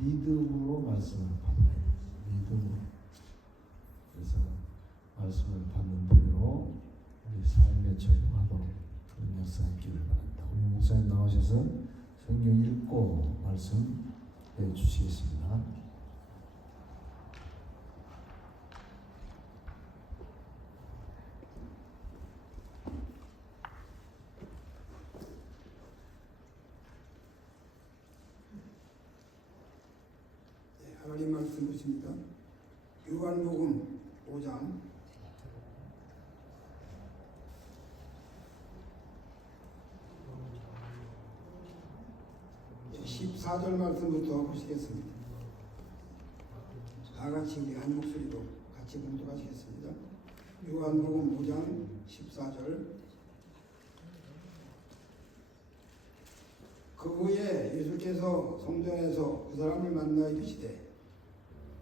믿음으로 말씀을 받아야 돼요. 믿음으로. 그래서 말씀을 받는 대로 우리 삶에 적용하도록 그런 역사 있기를 바랍니다. 우리 목사님 나오셔서 성경 읽고 말씀 해주시겠습니다. 하나님 말씀 보십니다. 요한복음 5장 14절 말씀부터 보시겠습니다. 다 같이 우리 한 목소리로 같이 봉독하시겠습니다. 요한복음 5장 14절. 그 후에 예수께서 성전에서 그 사람을 만나 이르시되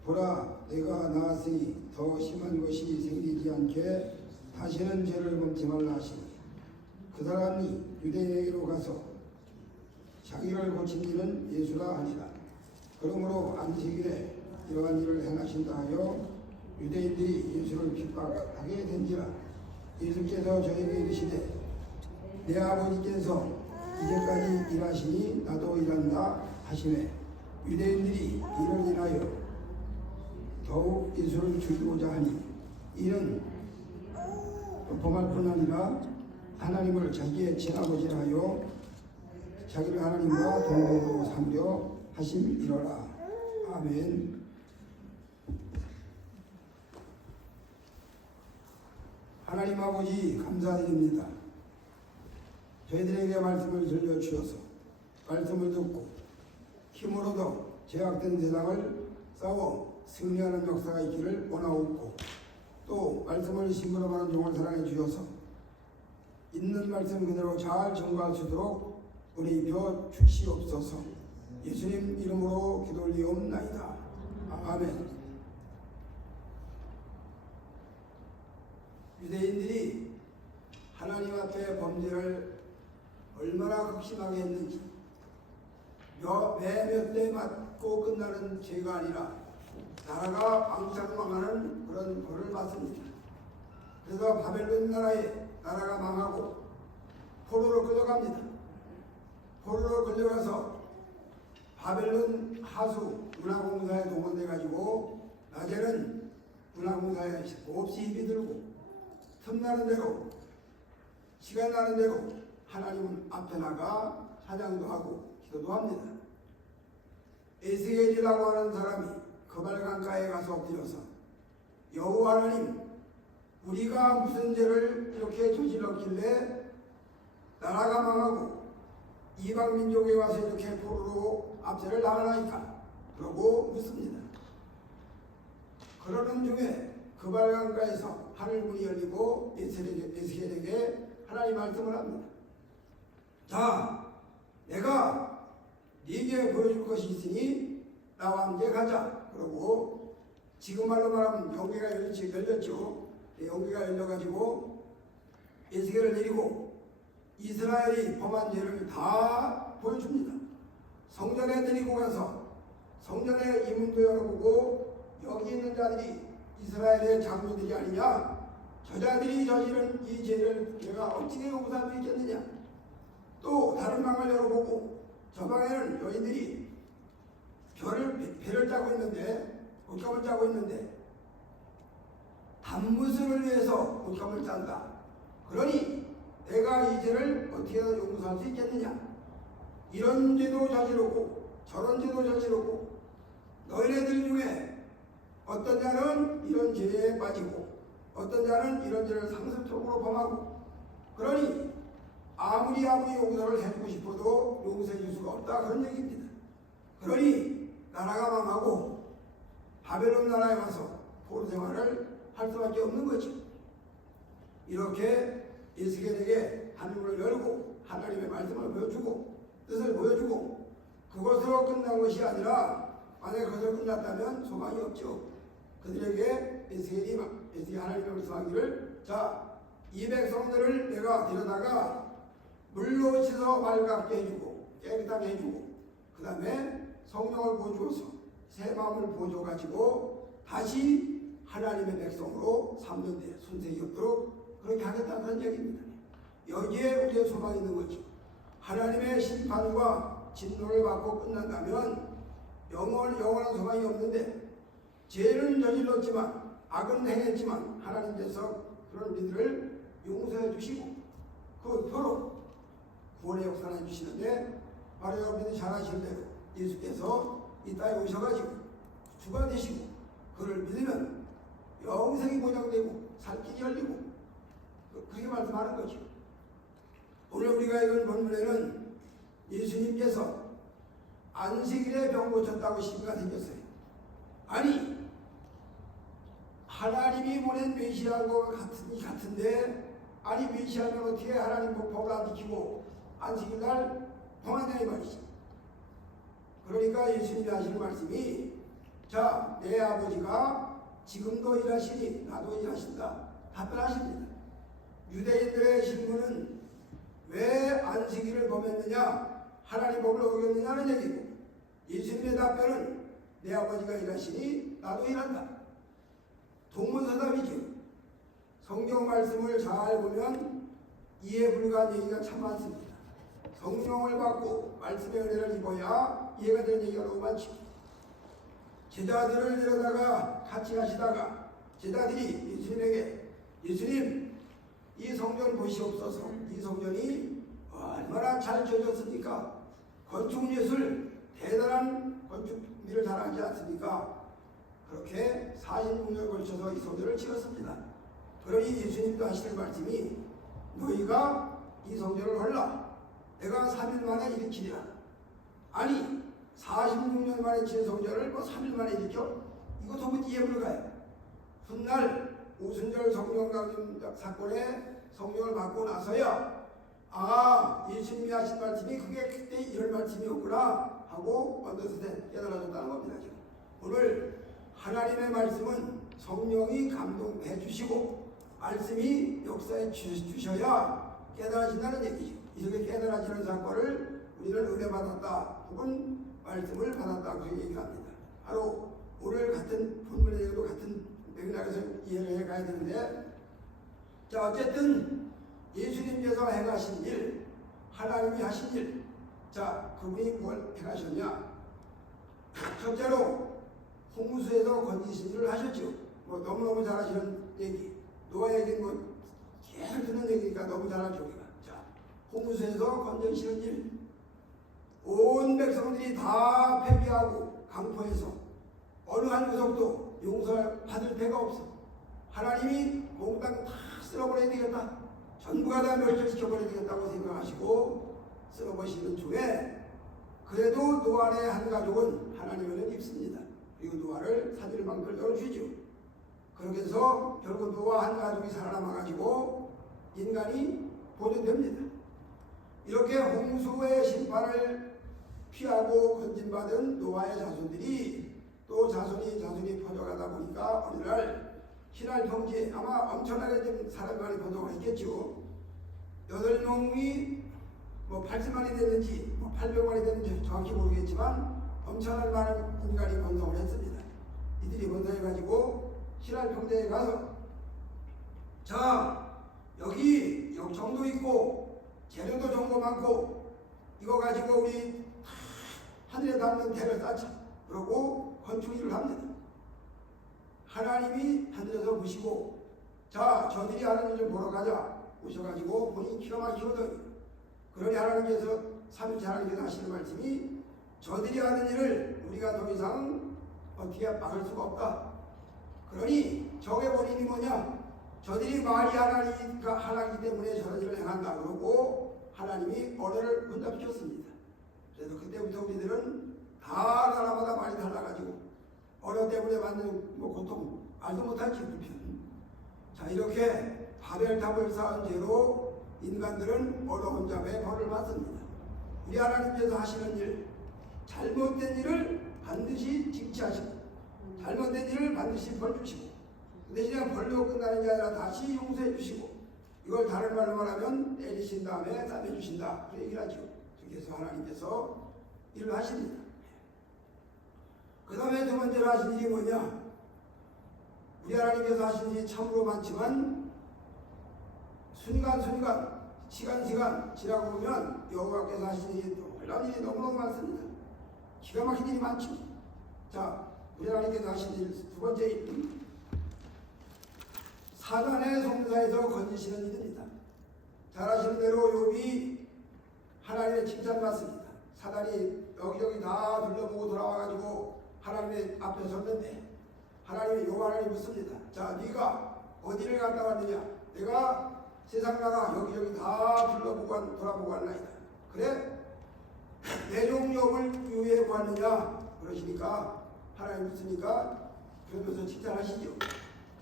보라, 내가 나았으니 더 심한 것이 생기지 않게 다시는 죄를 범치 말라 하시니 그 사람이 유대인에게로 가서 자기를 고친 이는 예수라 하니라. 그러므로 안식일에 이러한 일을 행하신다 하여 유대인들이 예수를 핍박하게 된지라. 예수께서 저에게 이르시되 내 아버지께서 이제까지 일하시니 나도 일한다 하시매 유대인들이 이를 인하여 더욱 예수를 죽이고자 하니 이는 범할 뿐 아니라 하나님을 자기의 친아버지라 하여 자기를 하나님과 동등으로 삼려 하심이로라. 아멘. 하나님 아버지 감사드립니다. 저희들에게 말씀을 들려주셔서 말씀을 듣고 힘으로도 죄악된 세상을 싸워 승리하는 역사가 있기를 원하옵고 또 말씀을 심부름하는 종을 사랑해 주셔서 있는 말씀 그대로 잘 전가할 수 있도록 은혜 입혀 주시옵소서. 예수님 이름으로 기도 올리옵나이다. 아멘. 유대인들이 하나님 앞에 범죄를 얼마나 극심하게 했는지 매 몇 대 맞고 끝나는 죄가 아니라 나라가 왕창망하는 그런 벌을 받습니다. 그래서 바벨론 나라가 망하고 포로로 끌려갑니다. 포로로 끌려가서 바벨론 하수 문화공사에 동원돼 가지고 낮에는 문화공사에 몹시 힘이 들고 틈나는 대로 시간 나는 대로 하나님 앞에 나가 사장도 하고 기도도 합니다. 에스겔이라고 하는 사람이 거발강가에 가서 엎드려서 여호와 하나님, 우리가 무슨 죄를 이렇게 저질렀길래 나라가 망하고 이방 민족에 와서 이렇게 포로로 압제를 당하나이까? 그러고 묻습니다. 그러는 중에 거발강가에서 하늘문이 열리고 에스겔에게 하나님 말씀을 합니다. 자, 내가 네게 보여줄 것이 있으니 나와 함께 가자. 그러고 지금 말로 말하면 용기가 열렸죠. 용기가 열려가지고 에스겔을 내리고 이스라엘이 범한 죄를 다 보여줍니다. 성전에 데리고 가서 성전의 이문도 열어보고 여기 있는 자들이 이스라엘의 장로들이 아니냐? 저 자들이 저지른 이 죄를 내가 어떻게 용서할 수 있겠느냐? 또 다른 방을 열어보고 저 방에는 여인들이 배를 짜고 있는데 옷감을 짜고 있는데 단무스를 위해서 옷감을 짠다. 그러니 내가 이 죄를 어떻게 용서할 수 있겠느냐? 이런 죄도 저지르고 저런 죄도 저지르고 너희네들 중에 어떤 자는 이런 죄에 빠지고 어떤 자는 이런 죄를 상습적으로 범하고 그러니 아무리 용서를 해주고 싶어도 용서해 줄 수가 없다. 그런 얘기입니다. 그러니 나라가 망하고 바벨론 나라에 가서 포로 생활을 할 수밖에 없는 거죠. 이렇게 에스겔에게 하늘문을 열고 하나님의 말씀을 보여주고 뜻을 보여주고 그것으로 끝난 것이 아니라 만약에 그것으로 끝났다면 소망이 없죠. 그들에게 에스겔이 하나님의 말씀하기를 자, 이 백성들을 내가 데려다가 물로 씻어 맑게 해주고 깨끗하게 해주고 그 다음에 성령을 부어주어서 새 마음을 부어줘가지고 다시 하나님의 백성으로 3년대 순색이 없도록 그렇게 하겠다는 얘기입니다. 여기에 우리의 소망이 있는 거죠. 하나님의 심판과 진노를 받고 끝난다면 영원한 소망이 없는데, 죄는 저질렀지만 악은 행했지만 하나님께서 그런 우리들을 용서해 주시고 그 표로 구원의 역사를 해주시는데, 바로 여러분들이 잘 아시는 대로 예수께서 이 땅에 오셔가지고 주가 되시고 그를 믿으면 영생이 보장되고 살 길이 열리고 그렇게 말씀하는 거죠. 오늘 우리가 읽은 본문에는 예수님께서 안식일에 병 고쳤다고 시비가 생겼어요. 아니, 하나님이 보낸 메시아인 것 같은데, 아니 메시아는 어떻게 하나님 법을 안 지키고 안식일날 평안하냐 이 말이죠. 그러니까 예수님이 하시는 말씀이, 자, 내 아버지가 지금도 일하시니 나도 일하신다 답변하십니다. 유대인들의 질문은 왜 안식일을 범했느냐, 하나님 법을 어겼느냐는 얘기고, 예수님의 답변은 내 아버지가 일하시니 나도 일한다. 동문서답이죠. 성경 말씀을 잘 보면 이해 불가한 얘기가 참 많습니다. 성령을 받고 말씀의 은혜를 입어야 이해가 되는 얘기가 너무 많죠. 제자들을 데려다가 같이 가시다가 제자들이 예수님에게, 예수님, 이 성전 보시옵소서. 이 성전이 얼마나 잘 지어졌습니까? 건축예술 대단한 건축미를 잘하지 않습니까? 그렇게 46년을 걸쳐서 이 성전을 지었습니다. 그러니 예수님도 하시는 말씀이, 너희가 이 성전을 헐라 내가 3일 만에 일으키리라. 아니 46년 만에 지은 성전을 뭐 3일 만에 일으켜? 이거 도무지 이해 불가요. 훗날 오순절 성령 강림 사건에 성령을 받고 나서야 예수님이 하신 말씀이 그게 그때 이런 말씀이었구나 하고 언더스탠 깨달아졌다는 겁니다. 지금 오늘 하나님의 말씀은 성령이 감동해 주시고 말씀이 역사해 주셔야 깨달아진다는 얘기죠. 이렇게 깨달아지는 사건을 우리는 은혜 받았다 혹은 말씀을 받았다 그렇게 얘기합니다. 바로 오늘 같은 본문에도 같은 맥락에서 이해를 해가야 되는데, 자, 어쨌든 예수님께서 행하신 일, 하나님이 하신 일, 자, 그분이 뭘 행하셨냐? 첫째로 홍수에서 건지신 일을 하셨죠. 뭐 너무너무 잘하시는 얘기, 노아 얘기는 뭐 계속 듣는 얘기니까 너무 잘하죠 우리가. 자, 홍수에서 건지시는 일, 온 백성들이 다 패배하고 강포해서 어느 한 구석도 용서받을 데가 없어. 하나님이 몽땅 다 쓸어버려야 되겠다, 전부가 다 멸절시켜버려야 되겠다고 생각하시고 쓸어버리시는 중에 그래도 노아의 한 가족은 하나님을 입습니다. 그리고 노아를 사질망을 열어주죠. 그렇게 해서 결국 노아 한 가족이 살아남아가지고 인간이 보존됩니다. 이렇게 홍수의 심판을 피하고 건진받은 노아의 자손들이 또 자손이 퍼져가다 보니까 어느날 신할 평지에 아마 엄청나게 좀 사람이 많이 번성을 했겠죠. 8명이 뭐 80만이 됐는지 뭐 800만이 됐는지 정확히 모르겠지만 엄청나게 많은 인간이 번성을 했습니다. 이들이 번성해가지고 신할 평지에 가서, 자, 여기 역정도 있고 재료도 정도 많고 이거 가지고 우리 하늘에 닿는 대를 쌓자 그러고 건축 일을 합니다. 하나님이 하늘에서 보시고, 자, 저들이 하는 일 좀 보러 가자 오셔가지고 보니 기가 막히거든. 그러니 하나님께서 3일째 하나님께서 하시는 말씀이, 저들이 하는 일을 우리가 더 이상 어떻게 막을 수가 없다. 그러니 적의 원인이 뭐냐? 저들이 말이 하나이기 때문에 저런 일을 행한다 그러고 하나님이 언어를 혼잡시켰습니다. 그래서 그때부터 우리들은 다 나라마다 말이 달라가지고 언어 때문에 받는 뭐 고통 알도 못하지 불편. 자, 이렇게 바벨탑을 쌓은 죄로 인간들은 언어 혼잡에 벌을 받습니다. 우리 하나님께서 하시는 일, 잘못된 일을 반드시 징치하시고 잘못된 일을 반드시 벌 주시고, 그 대신에 벌로 끝나는 게 아니라 다시 용서해 주시고, 이걸 다른 말로 말하면 때리신 다음에 싸매 주신다 그 얘기를 하죠. 그래서 하나님께서 일을 하십니다. 그 다음에 두 번째로 하신 일이 뭐냐? 우리 하나님께서 하신 일이 참으로 많지만 순간순간 시간 지나고 보면 여호와께서 하신 일이 놀라운 일이 너무너무 많습니다. 기가 막힌 일이 많죠. 자, 우리 하나님께서 하신 일 두 번째 일, 사단의 송사에서 건지시는 일입니다. 잘 아시는 대로 욥이 하나님의 칭찬받습니다. 사단이 여기저기 다 둘러보고 돌아와가지고 하나님의 앞에 섰는데 하나님이 욥 하나님 묻습니다. 자, 네가 어디를 갔다 왔느냐? 내가 세상 나가 여기저기 다 둘러보고 돌아보고 왔나이다. 그래? 내 종 욥을 유해해 보았느냐? 그러시니까 하나님 묻으니까 그러면서 칭찬하시죠.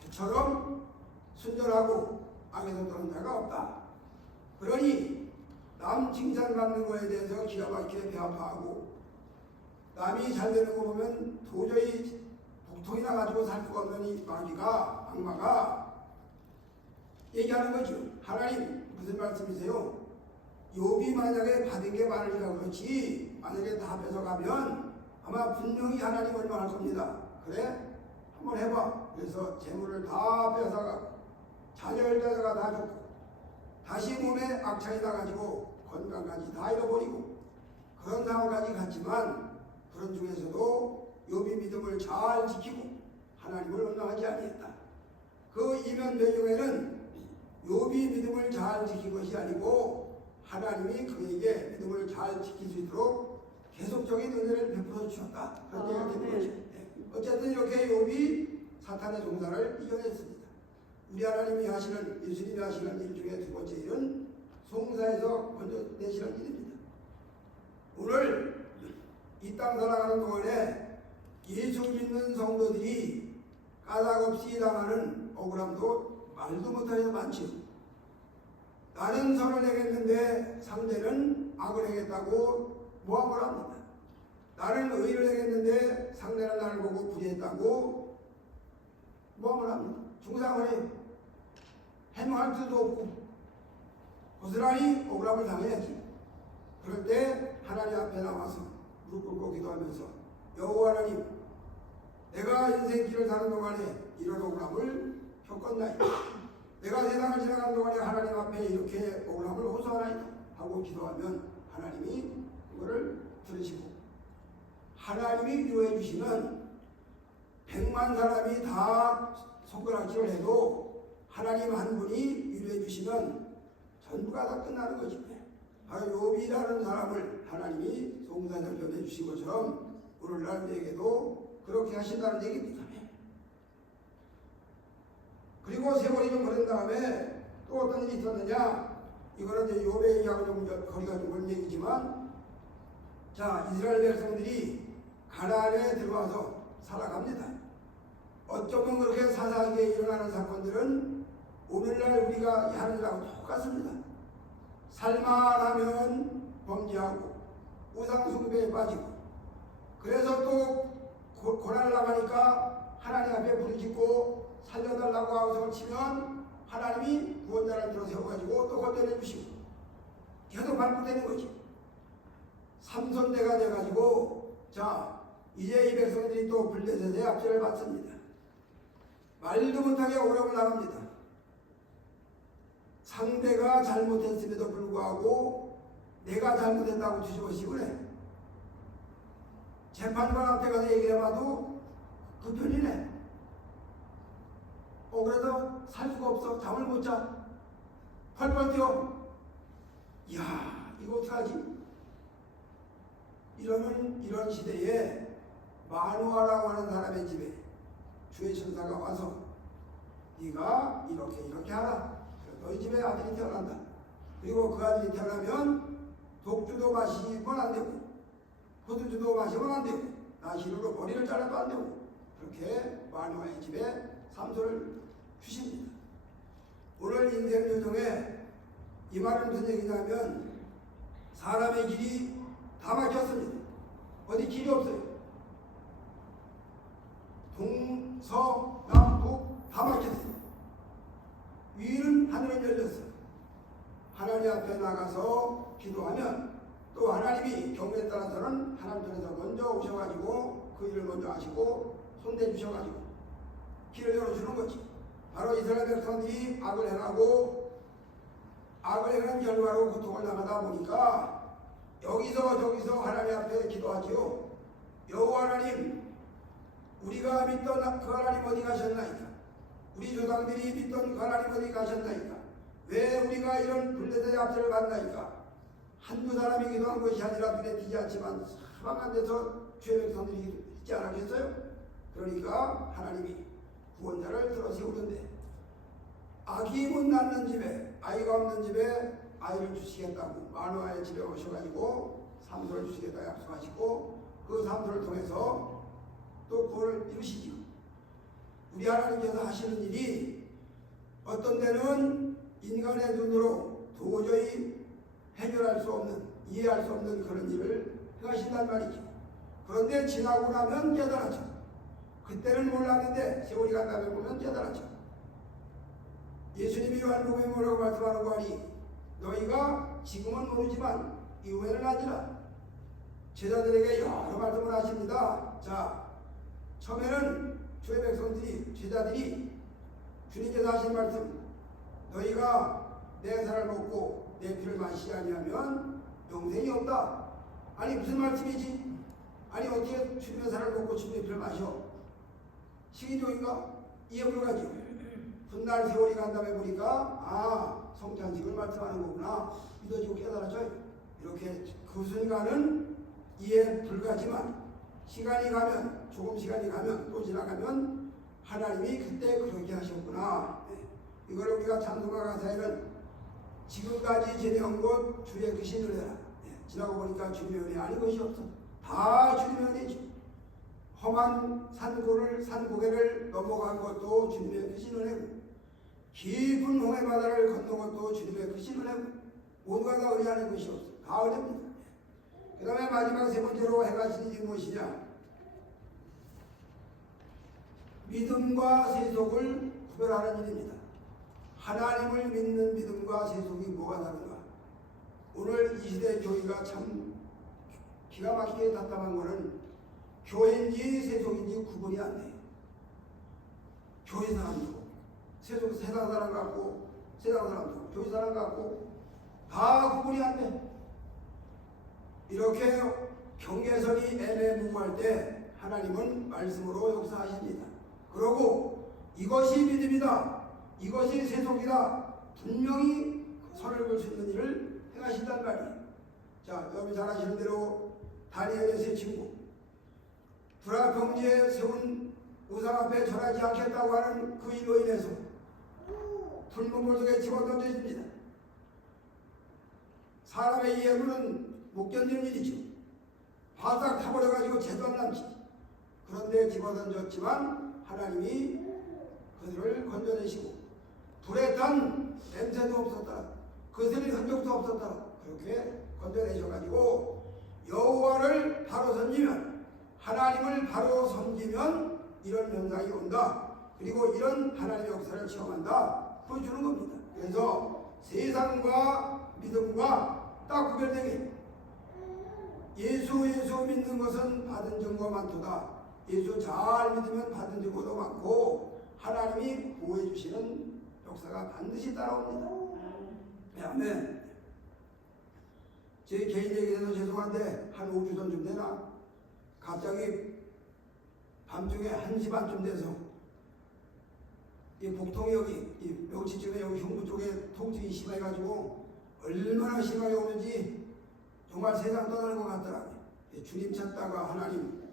그처럼 순전하고 악에서 떠는 자가 없다. 그러니 남 칭찬받는 거에 대해서 기가 막히게 배아파하고 남이 잘 되는 거 보면 도저히 복통이나 가지고 살 수가 없는 이 마귀가, 악마가 얘기하는 거죠. 하나님 무슨 말씀이세요? 욥이 만약에 받은 게 많으니까 그렇지 만약에 다 뺏어가면 아마 분명히 하나님 원망할 겁니다. 그래? 한번 해봐. 그래서 재물을 다 뺏어가고 자녀를 뺏어가 다 죽고 다시 몸에 악창이 나가지고 건강까지 다 잃어버리고 그런 상황까지 갔지만 그런 중에서도 욥이 믿음을 잘 지키고 하나님을 원망하지 아니했다. 그 이면 배경에는 욥이 믿음을 잘 지킨 것이 아니고 하나님이 그에게 믿음을 잘 지킬 수 있도록 계속적인 은혜를 베풀어 주셨다. 그런 얘기가 되는 거죠. 어쨌든 이렇게 욥이 사탄의 종사를 이겨냈습니다. 우리 하나님이 하시는, 예수님이 하시는 일 중에 두 번째 일은 송사에서 먼저 내시는 일입니다. 오늘 이 땅 살아가는 동안에 예수 믿는 성도들이 까닭없이 당하는 억울함도 말도 못하게 많지요. 나는 선을 행했는데 상대는 악을 행했다고 모함을 합니다. 나는 의를 행했는데 상대는 나를 보고 불의했다고 모함을 합니다. 중상을 해요. 해명할 수도 없고 고스란히 억울함을 당해야지. 그럴 때 하나님 앞에 나와서 무릎 꿇고 기도하면서 여호와 하나님, 내가 인생길을 사는 동안에 이런 억울함을 겪었나이다. 내가 세상을 지나가는 동안에 하나님 앞에 이렇게 억울함을 호소하나이다 하고 기도하면 하나님이 그거를 들으시고 하나님이 위로해 주시면 100만 사람이 다 손가락질을 해도 하나님 한 분이 위로해 주시면 전부가 다 끝나는 거지. 바로 욥이라는 사람을 하나님이 송사를 변해 주신 것처럼 오늘날 우리에게도 그렇게 하신다는 얘기입니다. 그리고 세월이 좀 흐른 다음에 또 어떤 일이 있었느냐? 이거는 이제 욥의 얘기하고 좀 거리가 좀 먼 얘기지만, 자, 이스라엘 백성들이 가나안에 들어와서 살아갑니다. 어쩌면 그렇게 사사하게 일어나는 사건들은 오늘날 우리가 하는 일하고 똑같습니다. 살만하면 범죄하고 우상숭배에 빠지고, 그래서 또 고난을 당하니까 하나님 앞에 부르짖고 살려달라고 하고서 치면 하나님이 구원자를 들어 세워가지고 또 건져내 주시고 계속 반복되는 거지. 삼손대가 돼가지고, 자, 이제 이 백성들이 또 블레셋의 압제를 받습니다. 말도 못하게 억울함을 나갑니다. 상대가 잘못했음에도 불구하고 내가 잘못했다고 뒤집어쓰고 그래. 재판관한테 가서 얘기해봐도 그 편이네. 그래서 살 수가 없어. 잠을 못 자. 펄펄 뛰어. 이야, 이거 어떡하지? 이런 시대에 마누아라고 하는 사람의 집에 주의 천사가 와서 네가 이렇게 하라. 너희 집에 아들이 태어난다. 그리고 그 아들이 태어나면 독주도 마시면 안 되고 포도주도 마시면 안 되고 나시로 머리를 잘라도 안 되고, 그렇게 마누아의 집에 삼손을 주십니다. 오늘 인생 요정에 이 말은 무슨 얘기냐면 사람의 길이 다 막혔습니다. 어디 길이 없어요. 동서남북 다 막혔어요. 위는 하늘은 열렸어요. 하나님 앞에 나가서 기도하면 또 하나님이 경우에 따라서는 하나님께서 먼저 오셔가지고 그 일을 먼저 하시고 손대주셔가지고 길을 열어주는 거지. 바로 이스라엘 백성들이 악을 행하고 악을 행한 결과로 고통을 당하다 보니까 여기서 저기서 하나님 앞에 기도하지요. 여호와 하나님, 우리가 믿던 그 하나님 어디 가셨나이까? 우리 조상들이 믿던 그 하나님 어디 가셨나이까? 왜 우리가 이런 블레셋의 압제를 받나이까? 한두 사람이 기도한 것이 아니라 눈에 띄지 않지만 사방한 데서 주의 백성들이 있지 않았겠어요? 그러니까 하나님이 구원자를 들어 세우는데 아기 못 낳는 집에, 아이가 없는 집에 아이를 주시겠다고 마누아의 집에 오셔가지고 삼손을 주시겠다 약속하시고 그 삼손을 통해서 또 구원을 이루시죠. 우리 하나님께서 하시는 일이 어떤 때는 인간의 눈으로 도저히 해결할 수 없는, 이해할 수 없는 그런 일을 행하신단 말이죠. 그런데 지나고 나면 깨달았죠. 그때는 몰랐는데 세월이 간 다음에 보면 깨달았죠. 예수님이 요한복음에 뭐라고 말씀하는 거 아니? 너희가 지금은 모르지만 이후에는 아니라. 제자들에게 여러 말씀을 하십니다. 자, 처음에는 주의 백성들이, 제자들이 주님께서 하신 말씀, 너희가 내 살을 먹고 내 피를 마시지 아니하면 영생이 없다. 아니 무슨 말씀이지? 아니 어떻게 주님의 살을 먹고 주님의 피를 마셔? 식인종인가? 이해 불가죠. 훗날 세월이 간 다음에 보니까 아, 성찬식을 말씀하는 거구나. 믿어지고 깨달아져요. 이렇게 그 순간은 이해 불가지만 시간이 가면, 조금 시간이 가면, 또 지나가면 하나님이 그때 그렇게 하셨구나. 이걸 우리가 찬송가 가사에는 지금까지 지내온 것 주의 크신 은혜라. 지나고 보니까 주님의 은혜 아닌 것이 없어. 다 주님의 은혜죠. 험한 산고개를 넘어간 것도 주님의 크신 은혜고, 깊은 홍해 바다를 건넌 것도 주님의 크신 은혜고, 모두가 다 은혜하는 것이 없어. 다 은혜입니다. 그 다음에 마지막 세 번째로 행하신 일이 무엇이냐? 믿음과 세속을 구별하는 일입니다. 하나님을 믿는 믿음과 세속이 뭐가 다른가? 오늘 이 시대 교회가 참 기가 막히게 답답한 거는 교회인지 세속인지 구분이 안 돼요. 교회 사람도 세상 사람 같고, 세상 사람도 교회 사람 같고 다 구분이 안 돼. 이렇게 경계선이 애매모호할 때 하나님은 말씀으로 역사하십니다. 그러고 이것이 믿음이다, 이것이 세속이다, 분명히 선을 볼 수 있는 일을 행하신단 말이에요. 자, 여러분 잘 아시는 대로 다니엘의 세 친구, 불화평지에 세운 우상 앞에 절하지 않겠다고 하는 그 일로 인해서 풀무불 속에 집어던져집니다. 사람의 이해로는 못 견디는 일이죠. 바싹 타버려가지고 죄도 안 남지. 그런데 집어던졌지만 하나님이 그들을 건져내시고 불에 탄 냄새도 없었다, 그들의 흔적도 없었다. 그렇게 건져내셔가지고 여호와를 바로 섬기면, 하나님을 바로 섬기면 이런 현상이 온다. 그리고 이런 하나님의 역사를 체험한다. 보여주는 겁니다. 그래서 세상과 믿음과 딱 구별되게 예수 믿는 것은 받은 증거 많도다. 예수 잘 믿으면 받은 증거도 많고 하나님이 보호해 주시는 역사가 반드시 따라옵니다. 아멘. 제 개인 얘기해서 죄송한데 한 5주 전쯤 되나 갑자기 밤중에 1시 반쯤 돼서 이 복통이 여기 이 명치쯤에 여기 흉부 쪽에 통증이 심해가지고 얼마나 심하게 오는지 정말 세상 떠나는 것 같더라고요. 주님 찾다가 하나님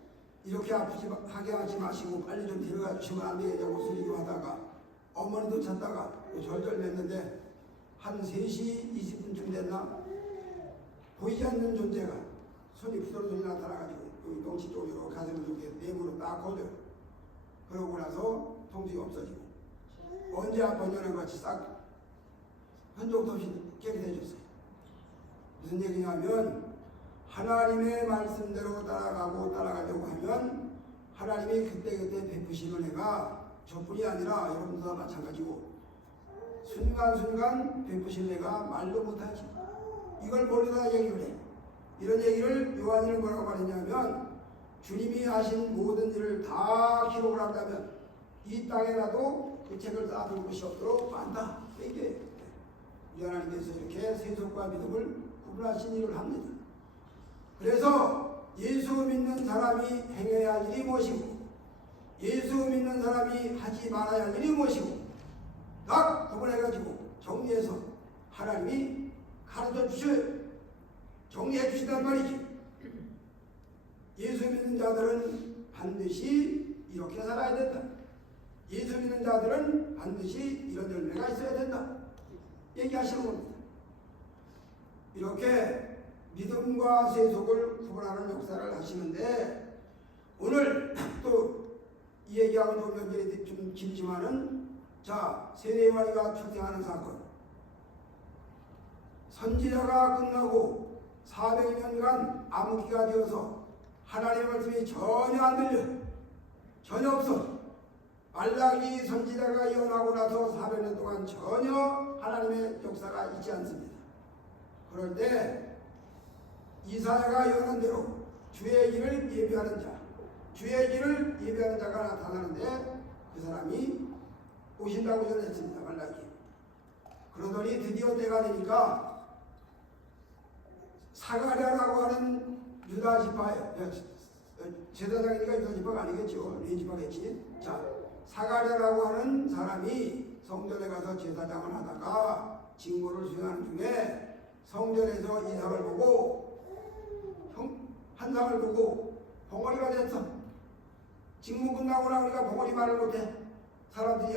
이렇게 아프지 하게 하지 마시고 빨리 좀 데려가 주시면 안 되겠냐고 소리도 하다가 어머니도 찾다가 절절 맸는데 한 3시 20분쯤 됐나 보이지 않는 존재가 손이 부들부들 나타나가지고 여기 명치 쪽으로 가슴을 이렇게 내부로 딱 거둬요. 그러고 나서 통증이 없어지고 언제 아팠냐는 같이 싹 흔적도 없이 깨끗해졌어요. 무슨 얘기냐면 하나님의 말씀대로 따라가려고 하면 하나님이 그때그때 베푸신 은혜가 저뿐이 아니라 여러분들과 마찬가지고 순간순간 베푸신 은혜가 말도 못하지. 이걸 모르다 얘기를 해. 이런 얘기를 요한이는 뭐라고 말했냐면 주님이 하신 모든 일을 다 기록을 한다면 이 땅에라도 그 책을 쌓아둘 곳이 없도록 한다. 이게 우리 하나님께서 이렇게 세속과 믿음을 구분하신 일을 합니다. 그래서 예수 믿는 사람이 행해야 할 일이 무엇이고 예수 믿는 사람이 하지 말아야 할 일이 무엇이고 딱 구분해가지고 정리해서 하나님이 가르쳐 주셔요. 정리해 주시단 말이지. 예수 믿는 자들은 반드시 이렇게 살아야 된다. 예수 믿는 자들은 반드시 이런 열매가 있어야 된다. 얘기하시는 겁니다. 이렇게 믿음과 세속을 구분하는 역사를 하시는데 오늘 또 이 얘기하고 좀 연결이 좀 길지만은 자 세례요한이가 출생하는 사건 선지자가 끝나고 400년간 암흑기가 되어서 하나님의 말씀이 전혀 안 들려 전혀 없어 말라기 선지자가 예언하고 나서 400년 동안 전혀 하나님의 역사가 있지 않습니다. 그럴 때 이사야가 예언한 대로 주의 길을 예비하는 자 주의 길을 예비하는 자가 나타나는데 그 사람이 오신다고 전했습니다. 말라기. 그러더니 드디어 때가 되니까 사가랴라고 하는 유다 지파에 제사장이니까 유다 지파가 아니겠죠. 레위 지파겠지. 자 사가랴라고 하는 사람이 성전에 가서 제사장을 하다가 직무를 수행하는 중에 성전에서 이상을 보고 환상을 보고 벙어리가 됐어. 직무 끝나고 나니까 벙어리 말을 못해. 사람들이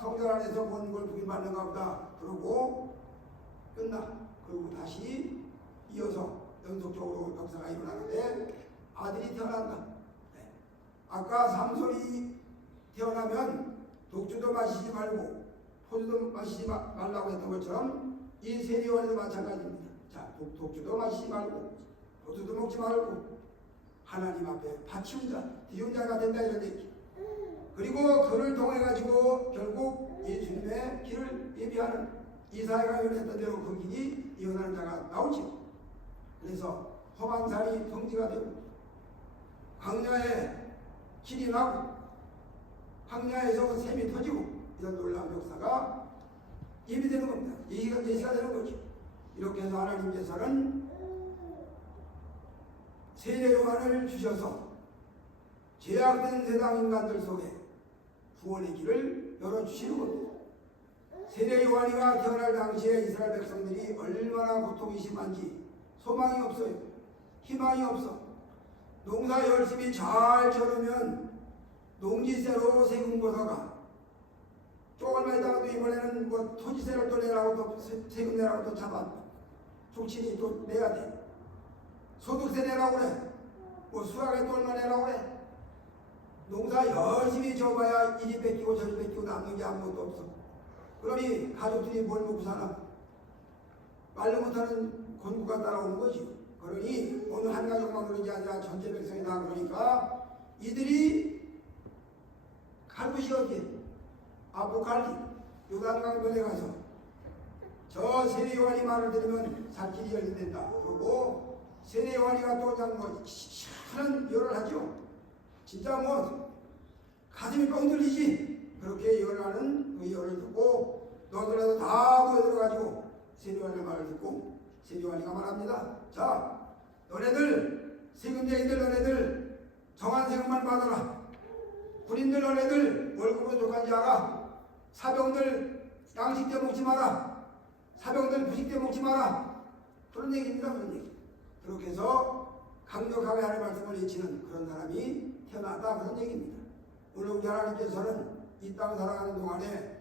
성전 안에서 본 걸 보긴 받는가 보다 그러고 끝나. 그리고 다시 이어서 연속적으로 역사가 일어나는데 아들이 태어난다. 네. 아까 삼손이 태어나면 독주도 마시지 말고 포도도 마시지 말라고 했던 것처럼 이 세례요한에도 마찬가지입니다. 자, 독주도 마시지 말고 포도도 먹지 말고 하나님 앞에 바치운 자, 비운 자가 된다 이런 얘기. 그리고 그를 통해 가지고 결국 예수님의 길을 예비하는 이사야가 예언했던 대로 그 길이 예언하는 자가 나오죠. 그래서 허방산이 평지가 되고 광야에 길이 나고 광야에서 샘이 터지고 이런 놀라운 역사가 예비되는 겁니다. 예시가 되는 거죠. 이렇게 해서 하나님께서는 세례요한을 주셔서 죄악된 세상 인간들 속에 구원의 길을 열어주시는 겁니다. 세례요한이가 태어날 당시에 이스라엘 백성들이 얼마나 고통이 심한지 소망이 없어요. 희망이 없어. 농사 열심히 잘 지으면 농지세로 세금 걷어가. 조금만 있다가도 이번에는 뭐 토지세를 또 내라고 또 세금 내라고 또 잡아. 족친이 또 내야 돼. 소득세 내라고 그래. 뭐 수학에 또 얼마 내라고 그래. 농사 열심히 지어봐야 이리 뺏기고 저리 뺏기고 남는 게 아무것도 없어. 그러니 가족들이 뭘 먹고 사나? 말로 못하는 권구가 따라오는 거지. 그러니 오늘 한 가족만 그런 게 아니라 전체 백성이 다 그러니까 이들이 갈 곳이 어디? 아포칼리 요단강변에 가서 저 세례요한이 말을 들으면 살 길이 열린다. 그러고 세례요한이가 또 그냥 뭐 시원한 예언을 하죠. 진짜 뭐 가슴이 뻥 뚫리지. 그렇게 예언하는 그 예언을 듣고 너희들도 다 모여들어가지고 세례요한의 말을 듣고 세례요한이가 말합니다. 자, 너네들 세금쟁이들 너네들 정한 세금만 받아라. 군인들 너네들 월급으로 족한지 알아. 사병들 양식 때 먹지 마라. 사병들 부식 때 먹지 마라. 그런 얘기입니다. 그런 얘기. 그렇게 해서 강력하게 하나님의 말씀을 외치는 그런 사람이 태어났다. 그런 얘기입니다. 오늘 우리 하나님께서는 이 땅 살아가는 동안에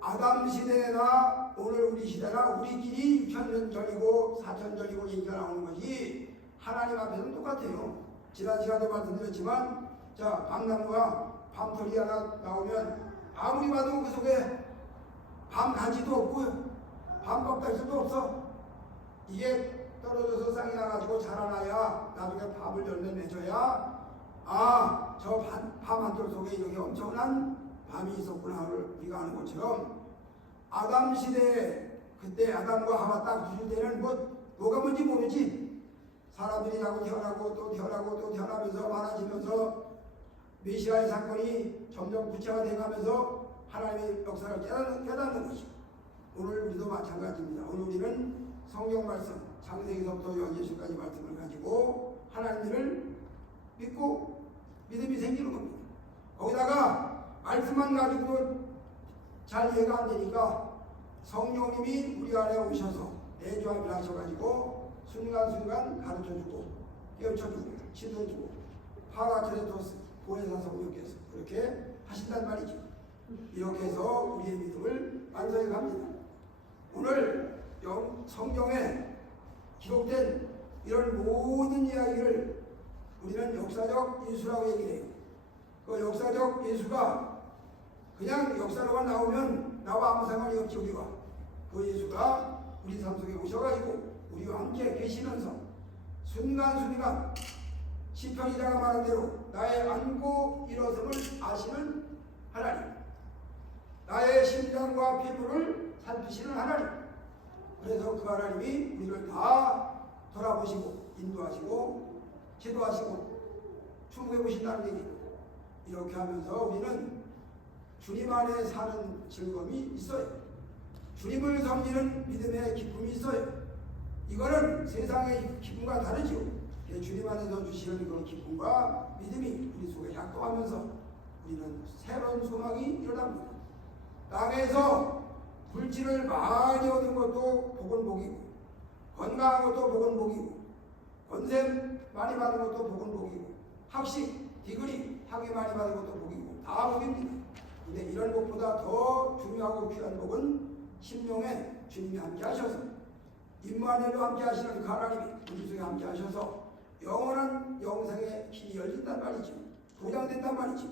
아담 시대나 오늘 우리 시대나 우리끼리 6,000년 전이고 4,000년 전이고 얘기가 나오는 것이 하나님 앞에서는 똑같아요. 지난 시간에 말씀드렸지만 자, 밤나무가 밤털이 하나 나오면 아무리 봐도 그 속에 밤가지도 없고요. 밤껍데기도 없어. 이게 떨어져서 쌍이 나가지고 자라나야 나중에 밥을 열매 맺어야 저 밤 한톨 속에 이렇게 엄청난 밤이 있었구나를 우리가 아는 것처럼 아담 시대에 그때 아담과 하와 딱 두실 때는 뭐가 뭔지 모르지. 사람들이 자꾸 태어나고 또 태어나고 또 태어나면서 많아지면서 메시아의 사건이 점점 구체화되어가면서 하나님의 역사를 깨닫는 것이죠. 오늘 우리도 마찬가지입니다. 오늘 우리는 성경 말씀 창세기서부터 요한계시록까지 말씀을 가지고 하나님을 믿고 믿음이 생기는 겁니다. 거기다가 말씀만 가지고도 잘 이해가 안 되니까 성령님이 우리 안에 오셔서 내조합을 하셔가지고 순간순간 가르쳐주고 깨우쳐주고 지도해주고 파라크레토스 보혜사 성령께서 그렇게 하신단 말이죠. 이렇게 해서 우리의 믿음을 완성해 갑니다. 오늘 성경에 기록된 이런 모든 이야기를 우리는 역사적 예수라고 얘기를 해요. 그 역사적 예수가 그냥 역사로만 나오면 나와 아무 상관이 없지. 우리와 그 예수가 우리 삶 속에 오셔가지고 우리와 함께 계시면서 순간순간 시편 기자가 말한 대로 나의 앉고 일어섬을 아시는 하나님, 나의 심장과 피부를 살피시는 하나님. 그래서 그 하나님이 우리를 다 돌아보시고 인도하시고 지도하시고 충고해 보신다는 얘기입니다. 이렇게 하면서 우리는 주님 안에 사는 즐거움이 있어요. 주님을 섬기는 믿음의 기쁨이 있어요. 이거는 세상의 기쁨과 다르죠. 주님 안에서 주시는 그 기쁨과 믿음이 우리 속에 작동하면서 우리는 새로운 소망이 일어납니다. 땅에서 물질을 많이 얻은 것도 복은 복이고, 건강한 것도 복은 복이고, 권세 많이 받은 것도 복은 복이고, 학식, 디그리, 학위 많이 받은 것도 복이고, 다 복입니다. 근데 이런 것보다 더 중요하고 귀한 복은 심령에 주님이 함께 하셔서 임마누엘로 함께 하시는 그 하나님이 우리 속에 함께 하셔서 영원한 영생의 길이 열린단 말이죠. 보장된단 말이죠.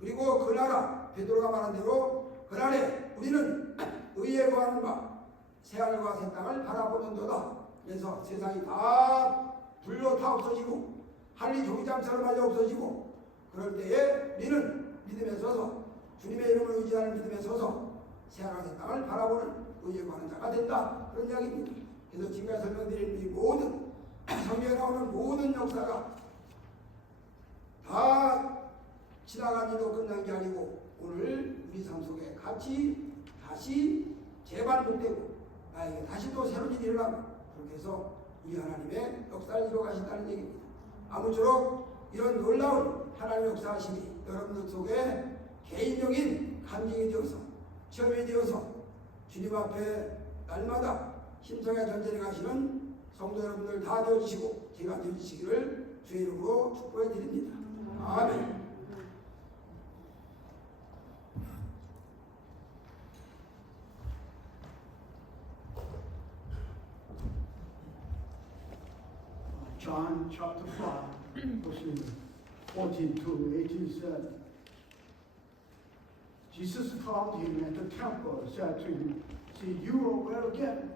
그리고 그 나라, 베드로가 말한 대로 그날에 우리는 의에 거하는 바 새하늘과 새 땅을 바라보는도다. 그래서 세상이 다 불로 다 없어지고 할리 종이장처럼 말려 없어지고 그럴 때에 우리는 믿음에 서서 주님의 이름을 의지하는 믿음에 서서 새하늘과 새 땅을 바라보는 의에 거하는 자가 된다. 그런 이야기입니다. 그래서 지금까지 설명드린 이 모든 성경에 나오는 모든 역사가 다 지나간 일로 끝난 게 아니고 오늘 우리 삶 속에 같이 다시 재반복되고 나에게 다시 또 새로운 일이 일어나고 그렇게 해서 우리 하나님의 역사를 이루어 가신다는 얘기입니다. 아무쪼록 이런 놀라운 하나님의 역사하심이 여러분들 속에 개인적인 간증이 되어서 체험이 되어서 주님 앞에 날마다 힘차게 전쟁에 가시는 성도 여러분들 다 되어주시고 제가 되어주시기를 주의 이름으로 축복해 드립니다. 아멘. John chapter 5, verses 14 to 18 said, Jesus found him at the temple, said to him, "See, you are well again.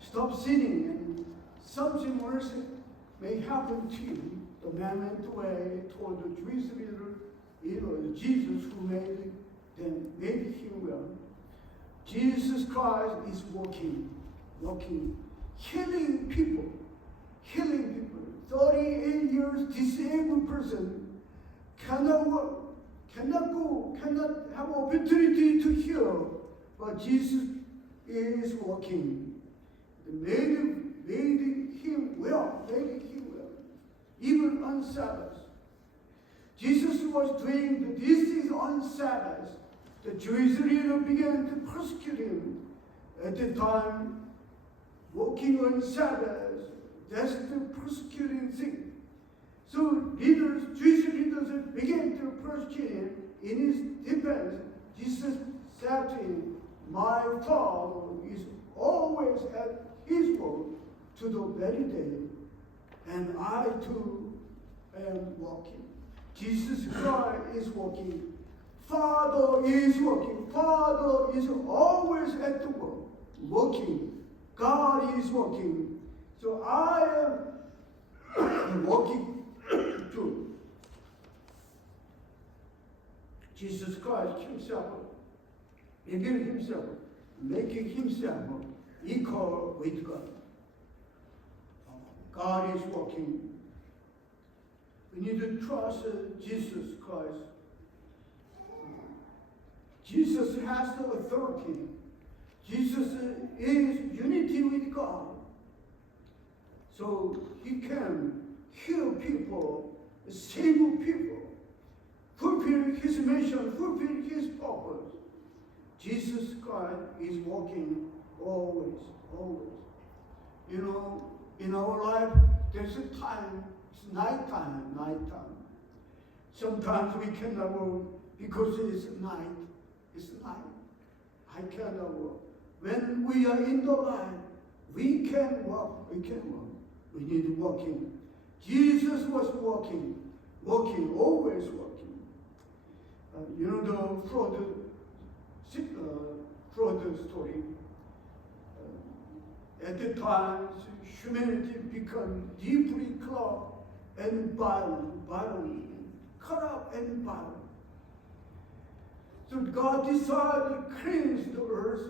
Stop sinning, and something worse may happen to you." The man went away, told the Jewish leader, it was Jesus who made him well. Jesus Christ is walking, healing people. 38 years disabled person cannot work, cannot go, cannot have opportunity to heal, but Jesus is walking. Made him well, even on Sabbath. Jesus was doing these things on Sabbath. The Jewish leader began to persecute him. At the time, walking on Sabbath, that's the persecuting thing. So Jewish leaders began to persecute him. In his defense, Jesus said to him, "My Father is always at his work to the very day, and I too am walking." Jesus Christ is walking. Father is working. Father is always at the work, working. God is working. So I am working too. Jesus Christ himself revealed himself, making himself equal with God. God is working. We need to trust Jesus Christ. Jesus has the authority. Jesus is unity with God. So he can heal people, save people, fulfill his mission, fulfill his purpose. Jesus Christ is working always, always. You know, in our life, there's a time, it's nighttime. Sometimes we cannot work because it's night. It's night. I cannot work. When we are in the light, we can walk. We need walking. Jesus was walking, always walking. You know the fraud story. At the time, humanity became deeply corrupt and violent, corrupt and violent. So God decided to cleanse the earth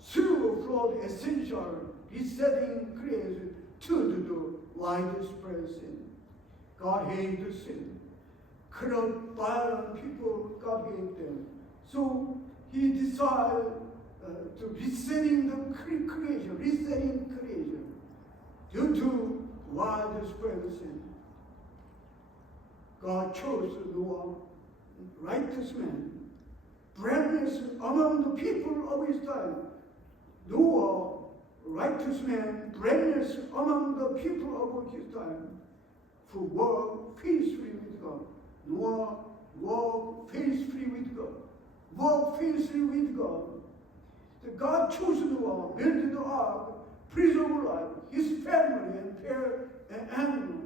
through flood, essential resetting creation to the widespread sin. God hated sin. Corrupt, violent people, God hated them. So he decided to resetting the creation due to widespread sin. God chose Noah, righteous man, blameless among the people of his time. Noah, righteous man, blameless among the people of his time, who walked peacefully with God. Noah walked peacefully with God. Walked peacefully with God. So God chose Noah, built the ark, preserved life, his family and pair and animal,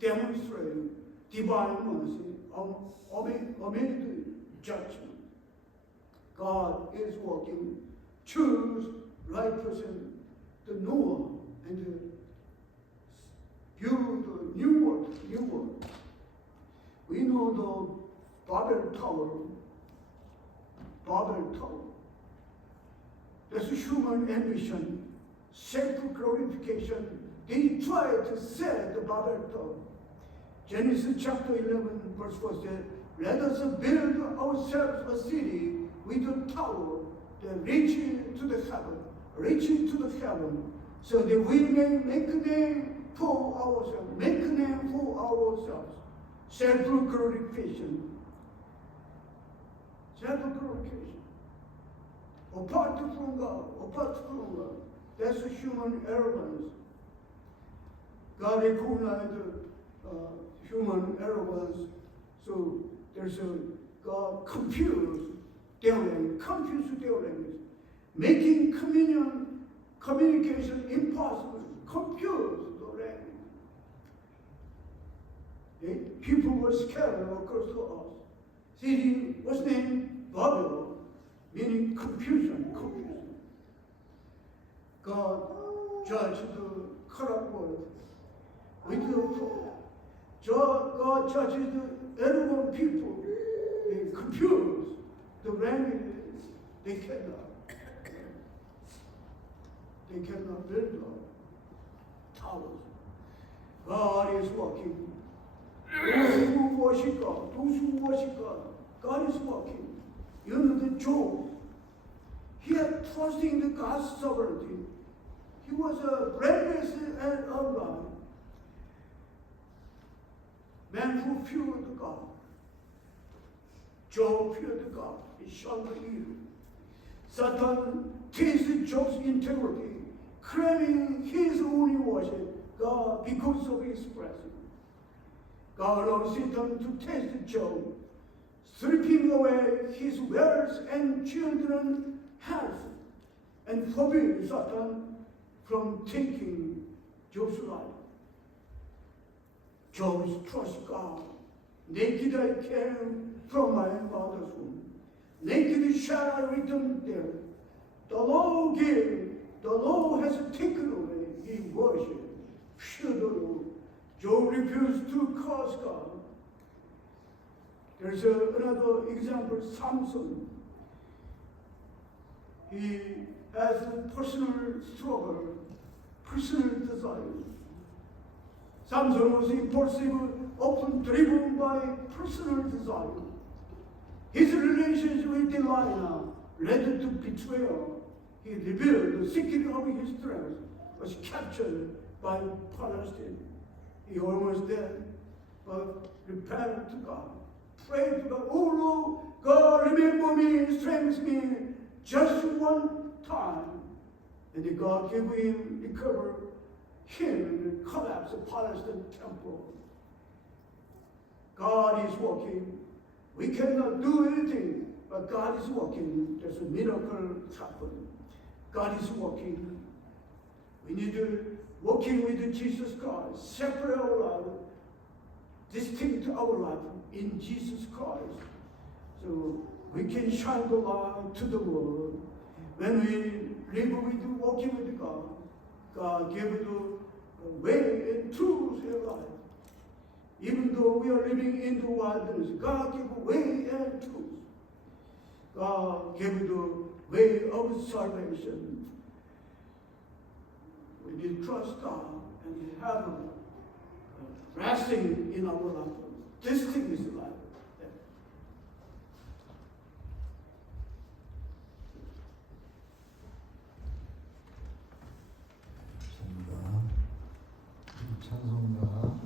demonstrating divine mercy amid judgment. God is working. Choose right person, the Noah, and build the new world. We know the Babel Tower. That's human ambition, self-glorification. They try to set the Babel Tower. Genesis chapter 11, verse 4 says, "Let us build ourselves a city with a tower that reaches to the heaven, so that we may make a name for ourselves. Self-glorification. Apart from God, that's a human arrogance. God recognized human arrogance, so there's a God confused their language, making communication impossible, confused the language. People were scattered across the earth. City was named Babel, meaning confusion. God judged the corrupt world with the God judges the arrogant people. They confuse the language. They cannot build towers. God is working. Those who worship God, God is working. You know the Job. He had trusted in God's sovereignty. He was a blameless and upright man who feared God. Job feared God. He shunned evil. Satan tasted Job's integrity, claiming his only worship God because of his presence. God allowed Satan to test Job, stripping away his wealth and children's health, and forbid Satan from taking Job's life. Job's trust God. Naked I came from my mother's womb. Naked shall I return there. The law gave, the law has taken away. He worshiped. Fear the Lord. Job refused to curse God. There's another example, Samson. He has a personal struggle, personal desire. Samson was impulsive, often driven by personal desire. His relationship with Delilah led to betrayal. He revealed the secret of his strength, was captured by Palestine. He almost dead, but repented to God. Prayed to God, oh Lord, God, remember me, strengthen me, just one time. And then God gave him, recovered him in the collapse of Palestine temple. God is working. We cannot do anything, but God is working. There's a miracle happen. God is working. We need to working with Jesus Christ, separate our life, distinct our life in Jesus Christ. So we can shine the light to the world. When we live with walking with God, God gave the way and truth in life. Even though we are living in the wilderness, God gave a way and truth. God gave the way of salvation. We need to trust God and have a resting in our life, distinguished life.